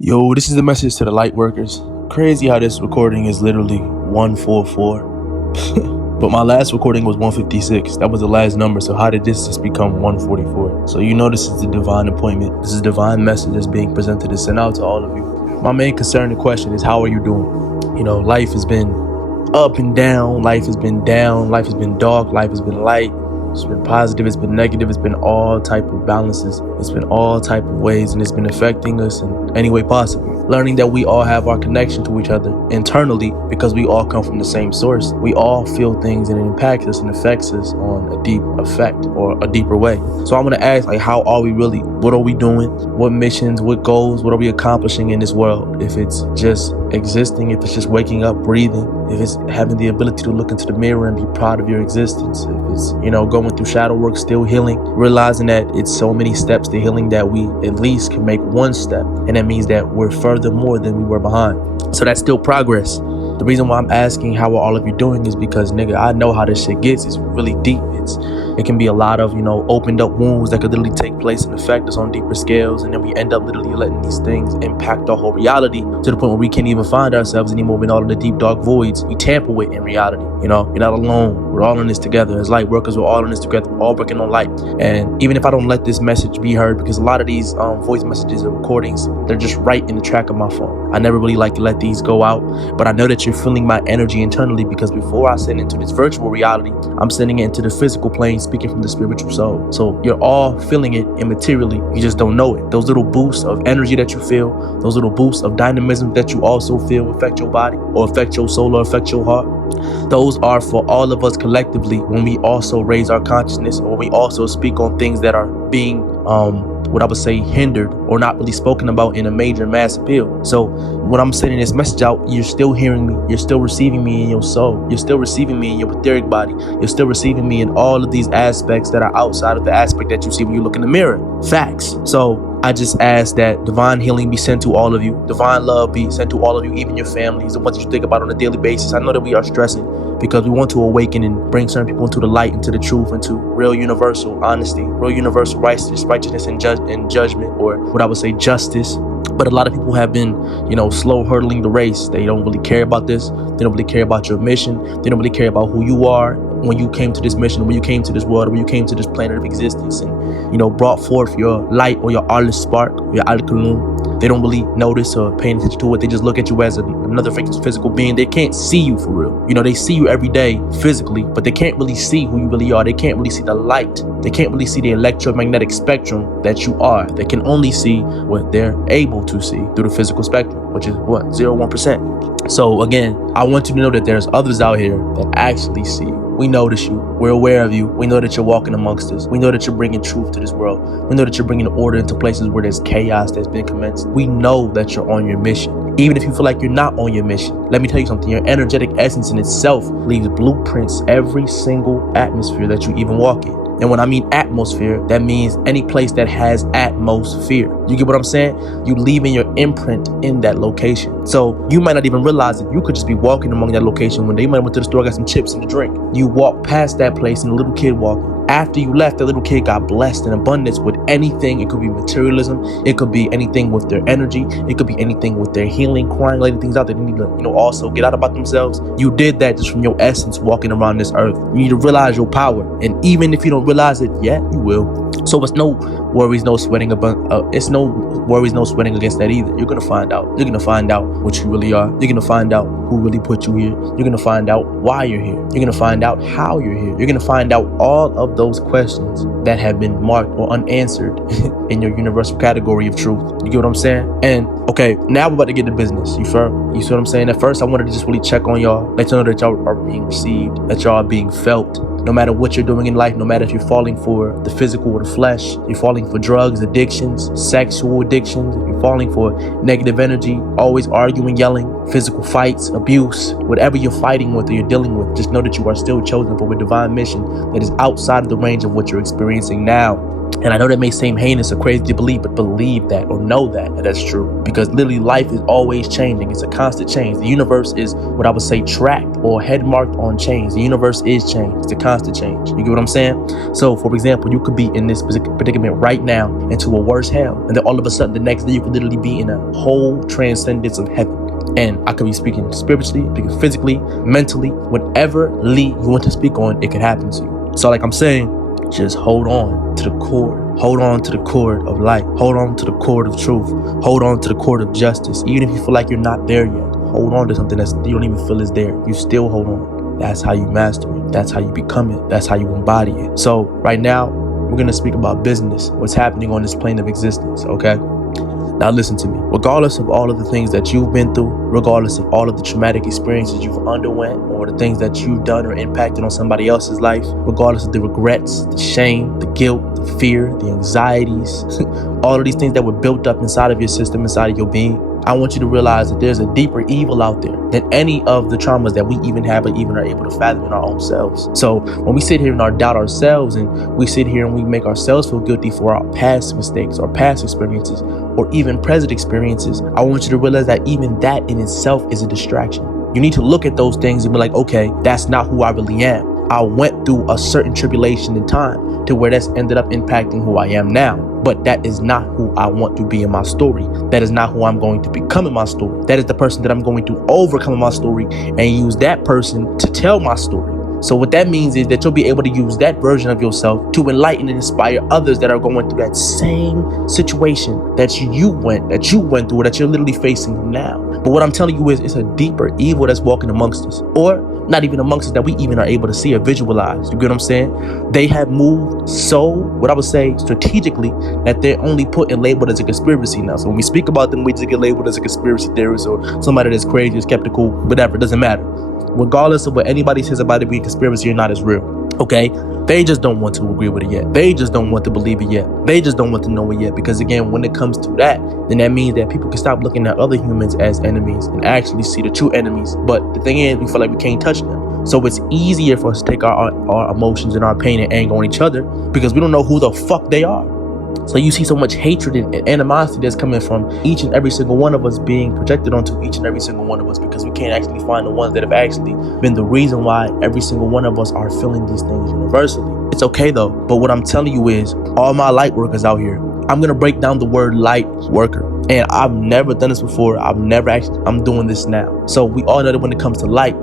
Yo, this is the message to the light workers. Crazy how this recording is literally 144. But my last recording was 156. That was the last number. So how did this just become 144? So you know this is the divine appointment. This is a divine message that's being presented and sent out to all of you. My main concern and question is, how are you doing? You know, life has been up and down. Life has been down. Life has been dark. Life has been light. It's been positive, it's been negative, it's been all type of balances. It's been all type of ways, and it's been affecting us in any way possible. Learning that we all have our connection to each other internally because we all come from the same source. We all feel things and it impacts us and affects us on a deep effect or a deeper way. So I want to ask, how are we really? What are we doing? What missions, what goals, what are we accomplishing in this world? If it's just existing, if it's just waking up, breathing, if it's having the ability to look into the mirror and be proud of your existence, if it's, going through shadow work, still healing, realizing that it's so many steps to healing that we at least can make one step. And that means that we're further more than we were behind. So that's still progress. The reason why I'm asking how are all of you doing is because, nigga, I know how this shit gets. It's really deep. It can be a lot of, opened up wounds that could literally take place and affect us on deeper scales. And then we end up literally letting these things impact our whole reality to the point where we can't even find ourselves anymore in all of the deep, dark voids we tamper with in reality. You're not alone. We're all in this together. As light workers, we're all in this together. We're all working on light. And even if I don't let this message be heard, because a lot of these voice messages and recordings, they're just right in the track of my phone. I never really like to let these go out, but I know that you're feeling my energy internally, because before I send into this virtual reality, I'm sending it into the physical plane, speaking from the spiritual soul. So you're all feeling it immaterially. You just don't know it. Those little boosts of energy that you feel, those little boosts of dynamism that you also feel affect your body or affect your soul or affect your heart. Those are for all of us collectively when we also raise our consciousness, or we also speak on things that are being what I would say hindered or not really spoken about in a major mass appeal. So when I'm sending this message out, you're still hearing me. You're still receiving me in your soul. You're still receiving me in your etheric body. You're still receiving me in all of these aspects that are outside of the aspect that you see when you look in the mirror. Facts. So I just ask that divine healing be sent to all of you. Divine love be sent to all of you, even your families, the ones that you think about on a daily basis. I know that we are stressing because we want to awaken and bring certain people into the light, into the truth, into real universal honesty, real universal righteousness and judgment, or what I would say justice. But a lot of people have been, slow hurdling the race. They don't really care about this. They don't really care about your mission. They don't really care about who you are when you came to this mission, when you came to this world, when you came to this planet of existence and, brought forth your light or your Allah's spark, your Al-Kulum. They don't really notice or pay attention to it. They just look at you as another physical being. They can't see you for real. They see you every day physically, but they can't really see who you really are. They can't really see the light. They can't really see the electromagnetic spectrum that you are. They can only see what they're able to see through the physical spectrum, which is 0.1%. So again, I want you to know that there's others out here that actually see you. We notice you. We're aware of you. We know that you're walking amongst us. We know that you're bringing truth to this world. We know that you're bringing order into places where there's chaos that's been commenced. We know that you're on your mission. Even if you feel like you're not on your mission, let me tell you something. Your energetic essence in itself leaves blueprints every single atmosphere that you even walk in. And when I mean atmosphere, that means any place that has atmosphere. You get what I'm saying? You leaving your imprint in that location. So you might not even realize it. You could just be walking among that location one day. You might have went to the store, got some chips and a drink. You walk past that place and a little kid walking. After you left, the little kid got blessed in abundance with anything. It could be materialism. It could be anything with their energy. It could be anything with their healing, crying, letting things out that they need to, also get out about themselves. You did that just from your essence walking around this earth. You need to realize your power. And even if you don't realize it yet, you will. So it's no worries, no sweating it's no worries, no sweating against that either. You're going to find out. You're going to find out what you really are. You're going to find out who really put you here. You're going to find out why you're here. You're going to find out how you're here. You're going to find out all of those questions that have been marked or unanswered in your universal category of truth. You get what I'm saying? And okay, now we're about to get to business. You see what I'm saying? At first, I wanted to just really check on y'all, let you know that y'all are being received, that y'all are being felt. No matter what you're doing in life, no matter if you're falling for the physical or the flesh, you're falling for drugs, addictions, sexual addictions, if you're falling for negative energy, always arguing, yelling, physical fights, abuse, whatever you're fighting with or you're dealing with, just know that you are still chosen for a divine mission that is outside of the range of what you're experiencing now. And I know that may seem heinous or crazy to believe, but believe that or know that that's true. Because literally life is always changing. It's a constant change. The universe is what I would say tracked or head marked on change. The universe is change. It's a constant change. You get what I'm saying? So for example, you could be in this predicament right now into a worse hell. And then all of a sudden the next day you could literally be in a whole transcendence of heaven. And I could be speaking spiritually, speaking physically, mentally, whatever you want to speak on, it could happen to you. So like I'm saying, just hold on to the cord. Hold on to the cord of light. Hold on to the cord of truth. Hold on to the cord of justice. Even if you feel like you're not there yet, hold on to something that you don't even feel is there. You still hold on. That's how you master it. That's how you become it. That's how you embody it. So right now, we're going to speak about business, what's happening on this plane of existence, okay? Now listen to me. Regardless of all of the things that you've been through, regardless of all of the traumatic experiences you've underwent or the things that you've done or impacted on somebody else's life, regardless of the regrets, the shame, the guilt, the fear, the anxieties, all of these things that were built up inside of your system, inside of your being, I want you to realize that there's a deeper evil out there than any of the traumas that we even have or even are able to fathom in our own selves. So when we sit here and doubt ourselves and we sit here and we make ourselves feel guilty for our past mistakes or past experiences or even present experiences, I want you to realize that even that in itself is a distraction. You need to look at those things and be like, okay, that's not who I really am. I went through a certain tribulation in time to where that's ended up impacting who I am now. But that is not who I want to be in my story. That is not who I'm going to become in my story. That is the person that I'm going to overcome in my story and use that person to tell my story. So what that means is that you'll be able to use that version of yourself to enlighten and inspire others that are going through that same situation that you went through, or that you're literally facing now. But what I'm telling you is it's a deeper evil that's walking amongst us, or not even amongst us, that we even are able to see or visualize. You get what I'm saying? They have moved so, what I would say, strategically, that they're only put and labeled as a conspiracy now. So when we speak about them, we just get labeled as a conspiracy theorist or somebody that's crazy or skeptical, whatever, it doesn't matter. Regardless of what anybody says about it being conspiracy or not, is real. Okay? They just don't want to agree with it yet. They just don't want to believe it yet. They just don't want to know it yet. Because again, when it comes to that, then that means that people can stop looking at other humans as enemies and actually see the true enemies. But the thing is, we feel like we can't touch them. So it's easier for us to take our emotions and our pain and anger on each other because we don't know who the fuck they are. So you see so much hatred and animosity that's coming from each and every single one of us being projected onto each and every single one of us, because we can't actually find the ones that have actually been the reason why every single one of us are feeling these things universally. It's okay though, but what I'm telling you is, all my light workers out here, I'm going to break down the word light worker. And I've never done this before. I'm doing this now. So we all know that when it comes to light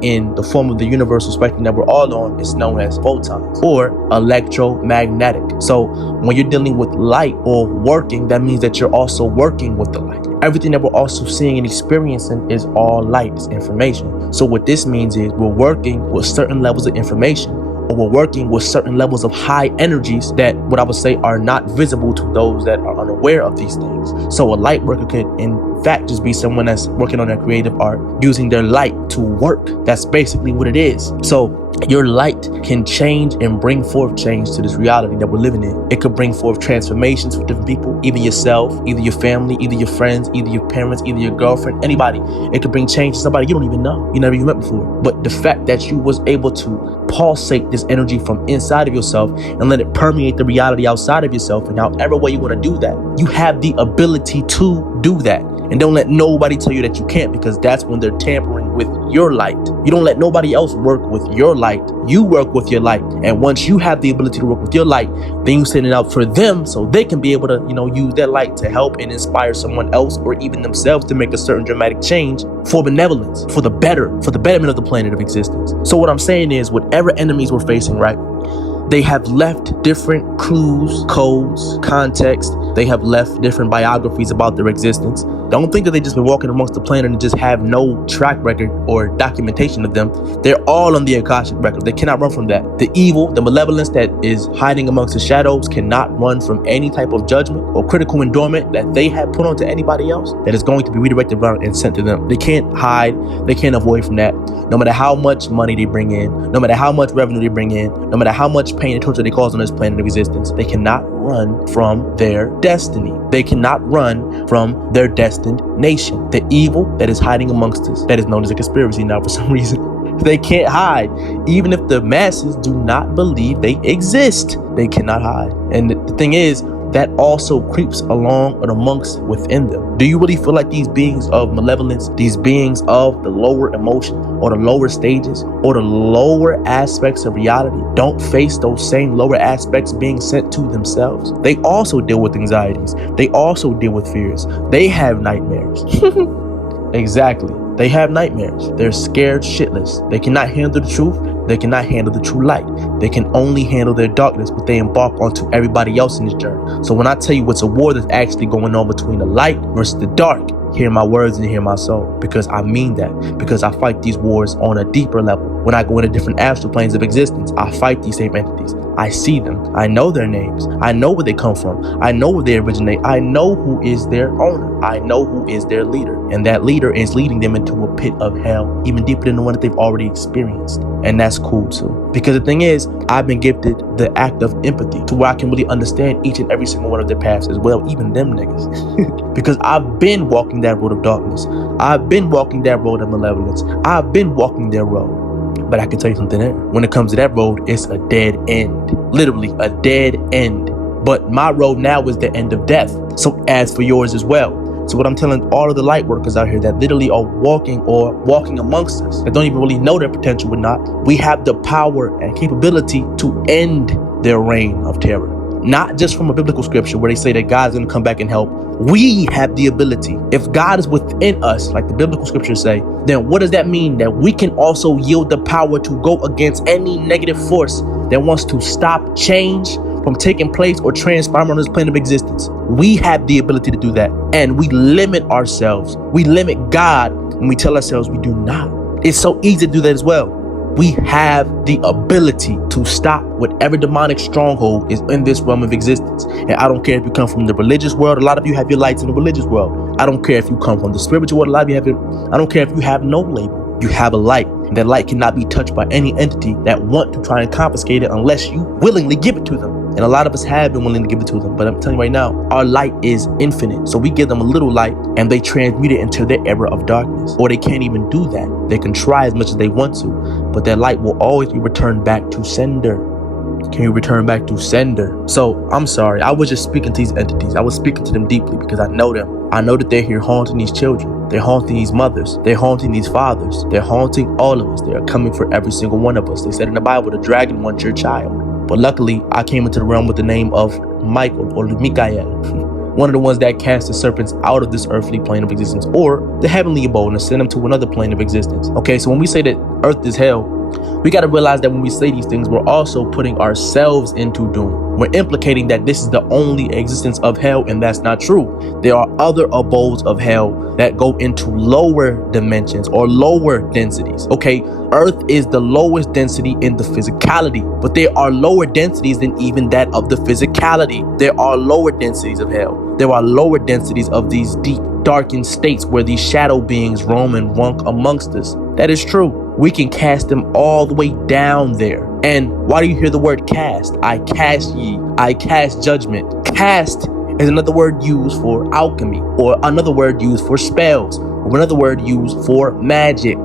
in the form of the universal spectrum that we're all on is known as photons or electromagnetic. So when you're dealing with light or working, that means that you're also working with the light. Everything that we're also seeing and experiencing is all light, it's information. So what this means is we're working with certain levels of information, or we're working with certain levels of high energies that, what I would say, are not visible to those that are unaware of these things. So a light worker could in fact just be someone that's working on their creative art, using their light to work. That's basically what it is. So your light can change and bring forth change to this reality that we're living in. It could bring forth transformations for different people, either yourself, either your family, either your friends, either your parents, either your girlfriend, anybody. It could bring change to somebody you don't even know, you never even met before. But the fact that you was able to pulsate this energy from inside of yourself and let it permeate the reality outside of yourself, and however way you want to do that, you have the ability to do that. And don't let nobody tell you that you can't, because that's when they're tampering with your light. You don't let nobody else work with your light. You work with your light. And once you have the ability to work with your light, then you send it out for them so they can be able to, use their light to help and inspire someone else or even themselves to make a certain dramatic change for benevolence, for the betterment of the planet of existence. So what I'm saying is, whatever enemies we're facing, right? They have left different clues, codes, context. They have left different biographies about their existence. Don't think that they just been walking amongst the planet and just have no track record or documentation of them. They're all on the Akashic record. They cannot run from that. The evil, the malevolence that is hiding amongst the shadows cannot run from any type of judgment or critical endowment that they have put onto anybody else that is going to be redirected around and sent to them. They can't hide. They can't avoid from that. No matter how much money they bring in, no matter how much revenue they bring in, no matter how much pain and torture they cause on this planet of existence, they cannot run from their destiny. They cannot run from their destined nation. The evil that is hiding amongst us, that is known as a conspiracy now for some reason, They can't hide. Even if the masses do not believe they exist, they cannot hide. And the thing is, that also creeps along and amongst within them. Do you really feel like these beings of malevolence, these beings of the lower emotion or the lower stages or the lower aspects of reality don't face those same lower aspects being sent to themselves? They also deal with anxieties. They also deal with fears. They have nightmares. Exactly. They have nightmares. They're scared shitless. They cannot handle the truth. They cannot handle the true light. They can only handle their darkness, but they embark onto everybody else in this journey. So when I tell you it's a war that's actually going on between the light versus the dark, hear my words and hear my soul, because I mean that, because I fight these wars on a deeper level. When I go into different astral planes of existence, I fight these same entities. I see them. I know their names. I know where they come from. I know where they originate. I know who is their owner. I know who is their leader. And that leader is leading them into a pit of hell, even deeper than the one that they've already experienced. And that's cool too. Because the thing is, I've been gifted the act of empathy to where I can really understand each and every single one of their paths as well, even them niggas. Because I've been walking that road of darkness. I've been walking that road of malevolence. I've been walking their road. But I can tell you something there. When it comes to that road, it's a dead end. Literally a dead end. But my road now is the end of death. So as for yours as well. So what I'm telling all of the light workers out here that literally are walking amongst us, that don't even really know their potential or not, we have the power and capability to end their reign of terror. Not just from a biblical scripture where they say that God's going to come back and help. We have the ability. If God is within us, like the biblical scriptures say, then what does that mean? That we can also yield the power to go against any negative force that wants to stop change from taking place or transpiring on this plane of existence. We have the ability to do that. And we limit ourselves. We limit God when we tell ourselves we do not. It's so easy to do that as well. We have the ability to stop whatever demonic stronghold is in this realm of existence. And I don't care if you come from the religious world. A lot of you have your lights in the religious world. I don't care if you come from the spiritual world. A lot of you have I don't care if you have no label. You have a light. And that light cannot be touched by any entity that want to try and confiscate it unless you willingly give it to them. And a lot of us have been willing to give it to them. But I'm telling you right now, our light is infinite. So we give them a little light and they transmute it into their era of darkness. Or they can't even do that. They can try as much as they want to, but that light will always be returned back to sender. Can you return back to sender? So I'm sorry. I was just speaking to these entities. I was speaking to them deeply because I know them. I know that they're here haunting these children. They're haunting these mothers. They're haunting these fathers. They're haunting all of us. They are coming for every single one of us. They said in the Bible, the dragon wants your child. But luckily, I came into the realm with the name of Michael or Mikael. One of the ones that cast the serpents out of this earthly plane of existence or the heavenly abode and send them to another plane of existence. Okay, so when we say that earth is hell, we got to realize that when we say these things, we're also putting ourselves into doom. We're implicating that this is the only existence of hell, and that's not true. There are other abodes of hell that go into lower dimensions or lower densities. Okay, earth is the lowest density in the physicality, but there are lower densities than even that of the physicality. There are lower densities of hell. There are lower densities of these deep, darkened states where these shadow beings roam and walk amongst us. That is true. We can cast them all the way down there. And why do you hear the word cast? I cast ye. I cast judgment. Cast is another word used for alchemy, or another word used for spells, or another word used for magic.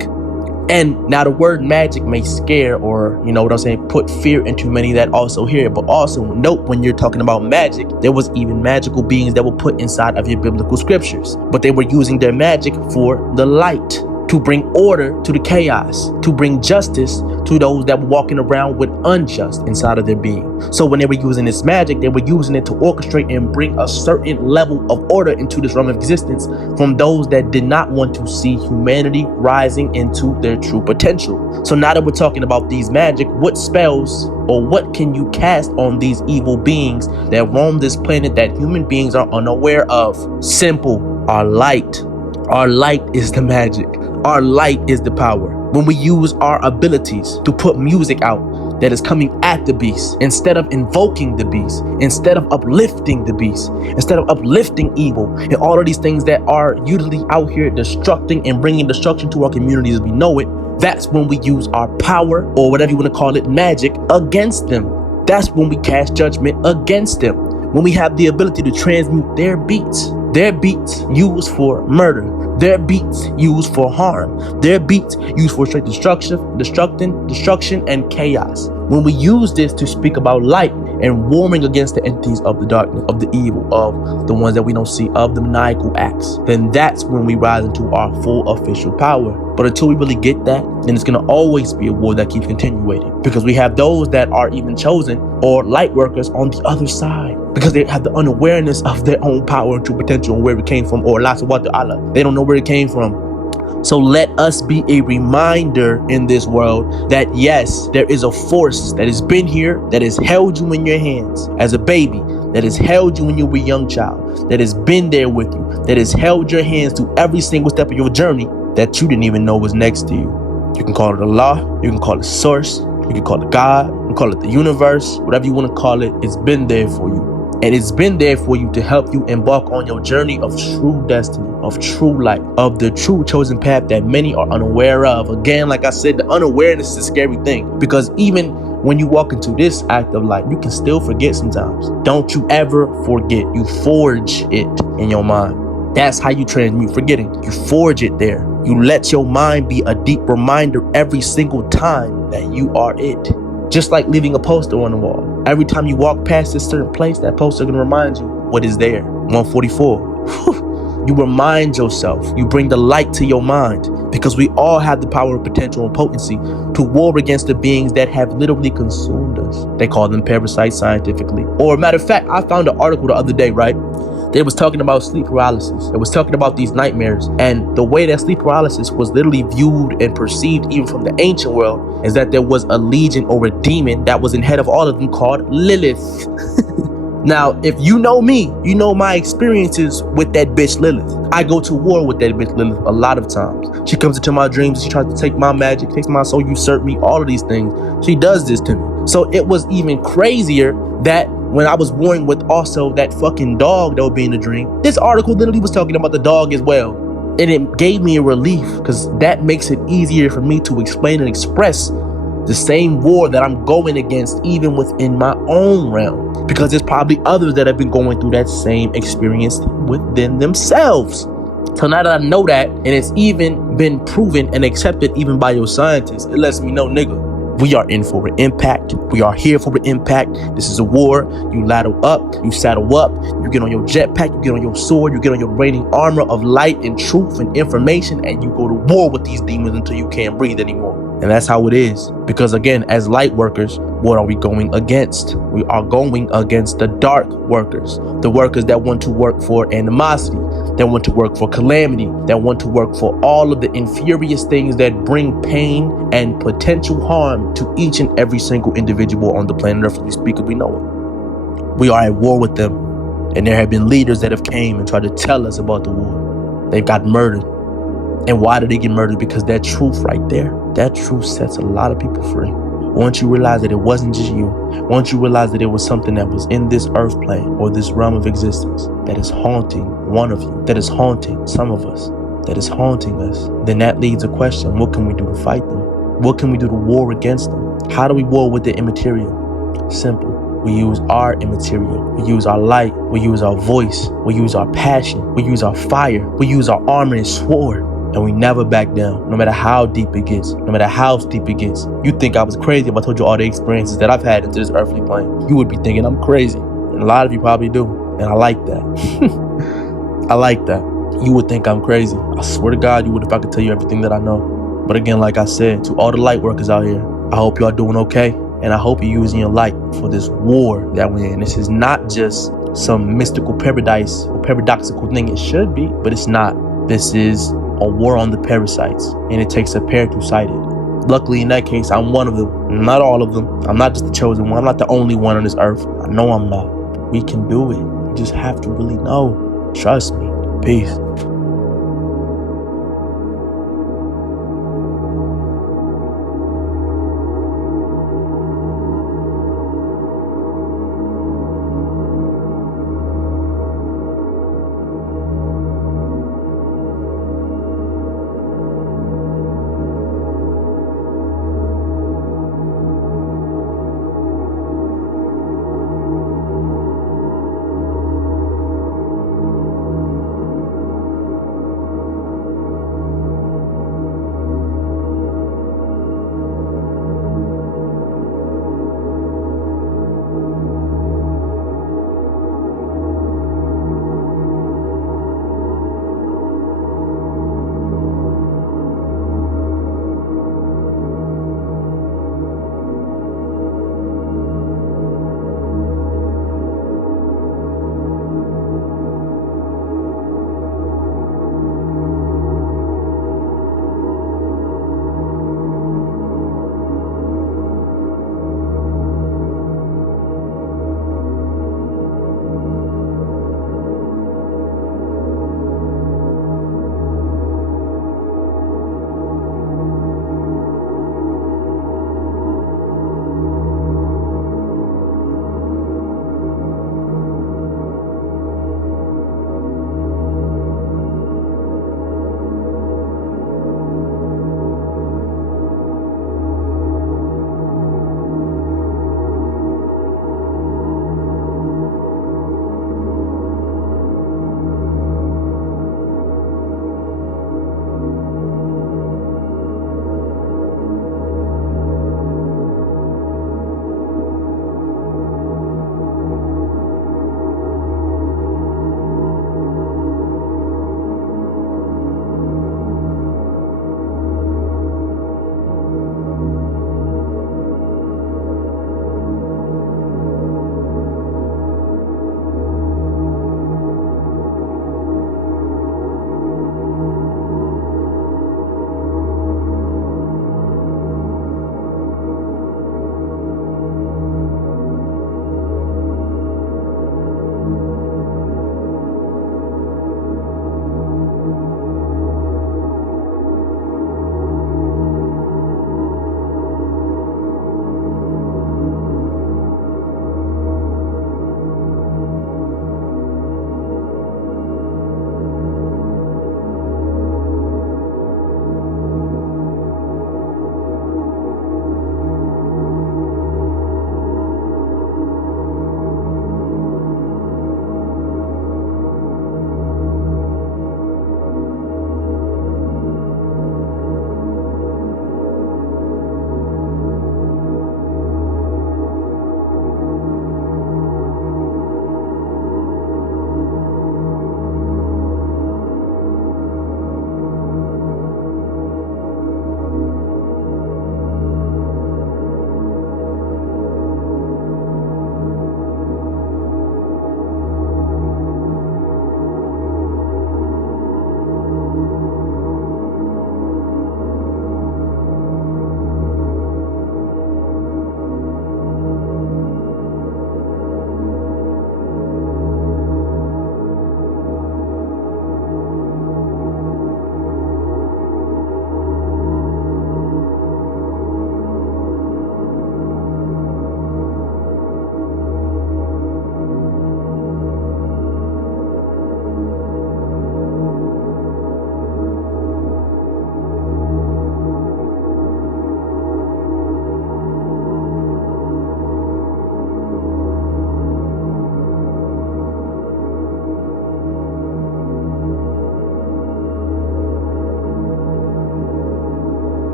And now the word magic may scare or, you know what I'm saying, put fear into many that also hear it. But also note, when you're talking about magic, there was even magical beings that were put inside of your biblical scriptures. But they were using their magic for the light, to bring order to the chaos, to bring justice to those that were walking around with unjust inside of their being. So when they were using this magic, they were using it to orchestrate and bring a certain level of order into this realm of existence from those that did not want to see humanity rising into their true potential. So now that we're talking about these magic, what spells or what can you cast on these evil beings that roam this planet that human beings are unaware of? Simple. Our light. Our light is the magic. Our light is the power. When we use our abilities to put music out that is coming at the beast, instead of invoking the beast, instead of uplifting the beast, instead of uplifting evil, and all of these things that are usually out here destructing and bringing destruction to our communities as we know it, that's when we use our power, or whatever you want to call it, magic, against them. That's when we cast judgment against them. When we have the ability to transmute their beats Their beats used for murder. Their beats used for harm. Their beats used for straight destruction, and chaos. When we use this to speak about light and warring against the entities of the darkness, of the evil, of the ones that we don't see, of the maniacal acts, then that's when we rise into our full official power. But until we really get that, then it's going to always be a war that keeps continuing, because we have those that are even chosen or light workers on the other side, because they have the unawareness of their own power and true potential and where it came from, or lots of what Allah. They don't know where it came from. So let us be a reminder in this world that yes, there is a force that has been here, that has held you in your hands as a baby, that has held you when you were a young child, that has been there with you, that has held your hands through every single step of your journey that you didn't even know was next to you. You can call it Allah, you can call it Source, you can call it God, you can call it the universe, whatever you want to call it. It's been there for you. And it's been there for you to help you embark on your journey of true destiny, of true light, of the true chosen path that many are unaware of. Again, like I said, the unawareness is a scary thing, because even when you walk into this act of life, you can still forget sometimes. Don't you ever forget. You forge it in your mind. That's how you transmute forgetting. You forge it there. You let your mind be a deep reminder every single time that you are it. Just like leaving a poster on the wall. Every time you walk past this certain place, that poster is going to remind you what is there. 144. You remind yourself. You bring the light to your mind, because we all have the power, potential, and potency to war against the beings that have literally consumed us. They call them parasites scientifically. Or matter of fact, I found an article the other day, right? They was talking about sleep paralysis. It was talking about these nightmares, and the way that sleep paralysis was literally viewed and perceived even from the ancient world is that there was a legion or a demon that was in head of all of them called Lilith. Now, if you know me, you know my experiences with that bitch Lilith. I go to war with that bitch Lilith a lot of times. She comes into my dreams, she tries to take my magic, takes my soul, usurp me, all of these things. She does this to me. So it was even crazier that when I was warring with also that fucking dog that would be in the dream, this article literally was talking about the dog as well. And it gave me a relief, because that makes it easier for me to explain and express the same war that I'm going against even within my own realm, because there's probably others that have been going through that same experience within themselves. So now that I know that, and it's even been proven and accepted even by your scientists, it lets me know, nigga, we are in for an impact. We are here for an impact. This is a war. You ladder up, you saddle up, you get on your jetpack, you get on your sword, you get on your raining armor of light and truth and information, and you go to war with these demons until you can't breathe anymore. And that's how it is. Because again, as light workers, what are we going against? We are going against the dark workers. The workers that want to work for animosity, that want to work for calamity, that want to work for all of the infurious things that bring pain and potential harm to each and every single individual on the planet Earth. As we speak, we know it. We are at war with them. And there have been leaders that have came and tried to tell us about the war. They've got murdered. And why did they get murdered? Because that truth right there, that truth sets a lot of people free. Once you realize that it wasn't just you, once you realize that it was something that was in this earth plane or this realm of existence that is haunting one of you, that is haunting some of us, that is haunting us, then that leads a question: what can we do to fight them? What can we do to war against them? How do we war with the immaterial? Simple. We use our immaterial. We use our light. We use our voice. We use our passion. We use our fire. We use our armor and sword. And we never back down, no matter how deep it gets, no matter how steep it gets. You think I was crazy if I told you all the experiences that I've had into this earthly plane. You would be thinking I'm crazy. And a lot of you probably do. And I like that. I like that. You would think I'm crazy. I swear to God, you would if I could tell you everything that I know. But again, like I said, to all the light workers out here, I hope y'all doing okay. And I hope you're using your light for this war that we're in. This is not just some mystical paradise or paradoxical thing. It should be, but it's not. This is a war on the parasites, and it takes a pair to fight it. Luckily, in that case, I'm one of them. Not all of them. I'm not just the chosen one. I'm not the only one on this earth. I know I'm not. We can do it. We just have to really know. Trust me. Peace.